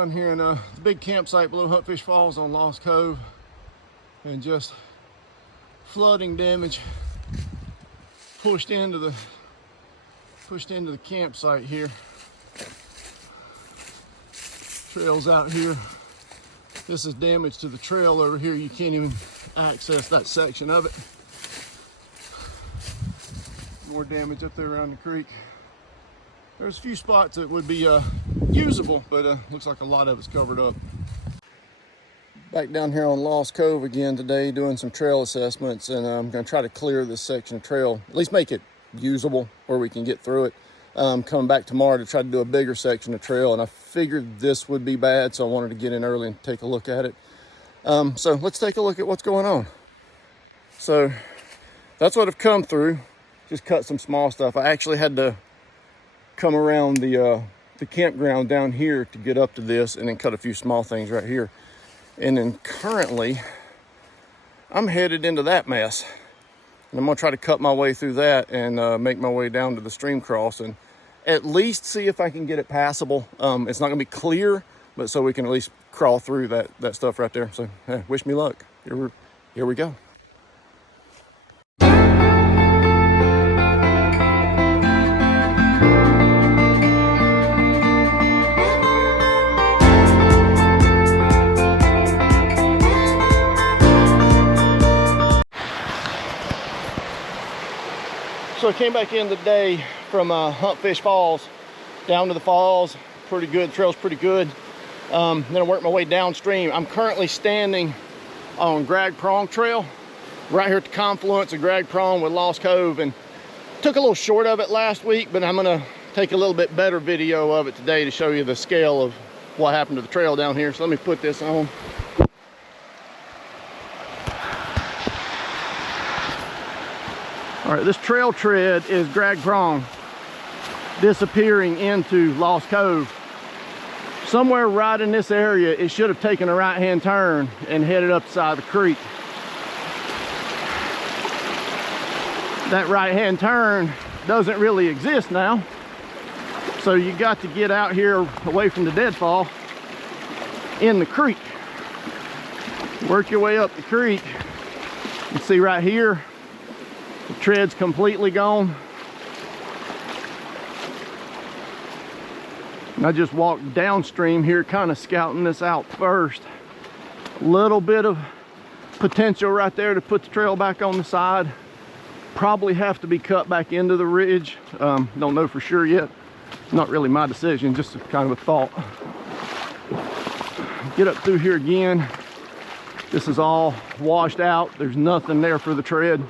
Down here in the big campsite below Huntfish Falls on Lost Cove, and just flooding damage pushed into the campsite here. Trails out here. This is damage to the trail over here. You can't even access that section of it. More damage up there around the creek. There's a few spots that would be usable, but looks like a lot of it's covered up. Back down here on Lost Cove again today, doing some trail assessments, and I'm going to try to clear this section of trail, at least make it usable where we can get through it. Coming back tomorrow to try to do a bigger section of trail, and I figured this would be bad, so I wanted to get in early and take a look at it. So let's take a look at what's going on. So that's what I've come through. Just cut some small stuff. I actually had to come around the campground down here to get up to this, and then cut a few small things right here. And then currently I'm headed into that mess, and I'm gonna try to cut my way through that and make my way down to the stream cross and at least see if I can get it passable. It's not gonna be clear, but so we can at least crawl through that stuff right there. So wish me luck. Here we go. So I came back in today from Huntfish Falls down to the falls. Pretty good, trail's pretty good. Then I worked my way downstream. I'm currently standing on Gragg Prong Trail, right here at the confluence of Gragg Prong with Lost Cove, and took a little short of it last week, but I'm gonna take a little bit better video of it today to show you the scale of what happened to the trail down here. So let me put this on. All right, this trail tread is Gragg Prong disappearing into Lost Cove. Somewhere right in this area, it should have taken a right-hand turn and headed up the side of the creek. That right-hand turn doesn't really exist now. So you got to get out here away from the deadfall in the creek. Work your way up the creek. You can see right here, the tread's completely gone. And I just walked downstream here, kind of scouting this out first. A little bit of potential right there to put the trail back on the side. Probably have to be cut back into the ridge. Don't know for sure yet. Not really my decision, just kind of a thought. Get up through here again. This is all washed out. There's nothing there for the tread.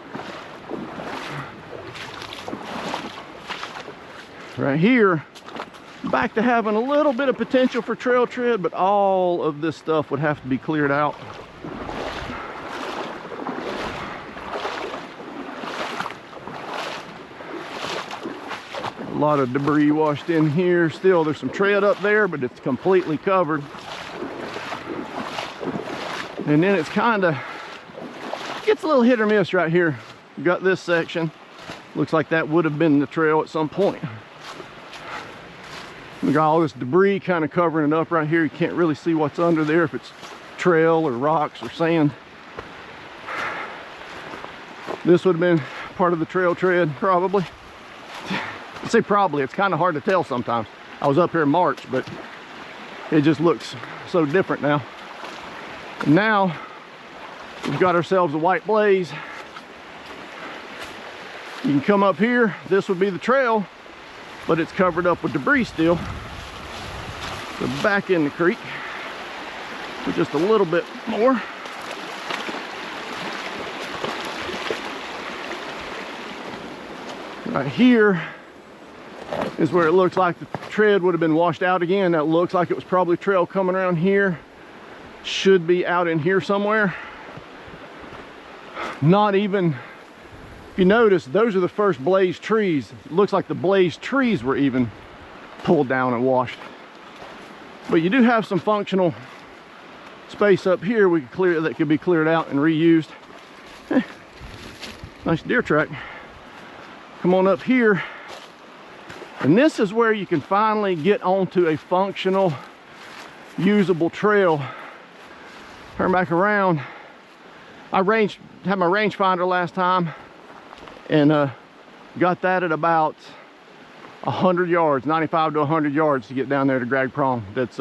Right here, back to having a little bit of potential for trail tread, but all of this stuff would have to be cleared out. A lot of debris washed in here. Still, there's some tread up there, but it's completely covered. And then it's kind of, gets a little hit or miss right here. You got this section. Looks like that would have been the trail at some point. We got all this debris kind of covering it up right here. You can't really see what's under there, if it's trail or rocks or sand. This would have been part of the trail tread, probably. I say probably, it's kind of hard to tell sometimes. I was up here in March, but it just looks so different now. And now we've got ourselves a white blaze. You can come up here, this would be the trail, but it's covered up with debris still. So back in the creek for just a little bit more. Right here is where it looks like the tread would have been washed out again. That looks like it was probably a trail coming around here. Should be out in here somewhere. Not even, if you notice, those are the first blazed trees. It looks like the blazed trees were even pulled down and washed. But you do have some functional space up here we could clear, that could be cleared out and reused. Nice deer track. Come on up here. And this is where you can finally get onto a functional usable trail. Turn back around. I had my rangefinder last time and got that at about 100 yards, 95 to 100 yards to get down there to Gragg Prong. That's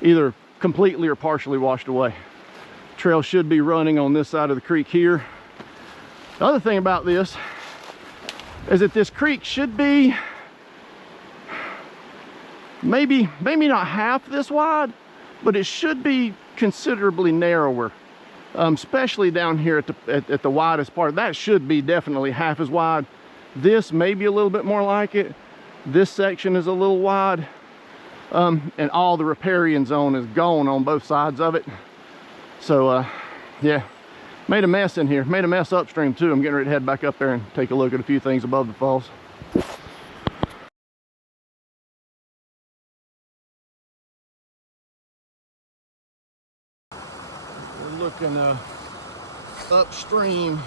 either completely or partially washed away. Trail should be running on this side of the creek here. The other thing about this is that this creek should be maybe not half this wide, but it should be considerably narrower, especially down here at the widest part. That should be definitely half as wide. This may be a little bit more like it. This section is a little wide, and all the riparian zone is gone on both sides of it. So yeah, made a mess in here, made a mess upstream too. I'm getting ready to head back up there and take a look at a few things above the falls. We're looking upstream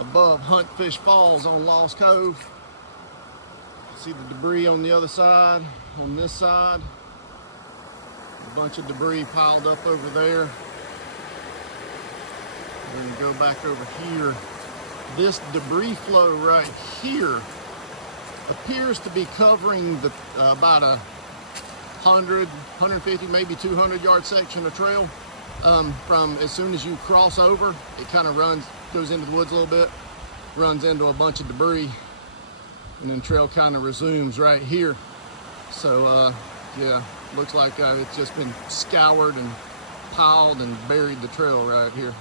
above Huntfish Falls on Lost Cove. See the debris on the other side, on this side. A bunch of debris piled up over there. We're gonna go back over here. This debris flow right here appears to be covering the about 100, 150, maybe 200 yard section of trail. From as soon as you cross over, it kind of goes into the woods a little bit, runs into a bunch of debris, and then trail kind of resumes right here. So yeah, looks like it's just been scoured and piled and buried the trail right here.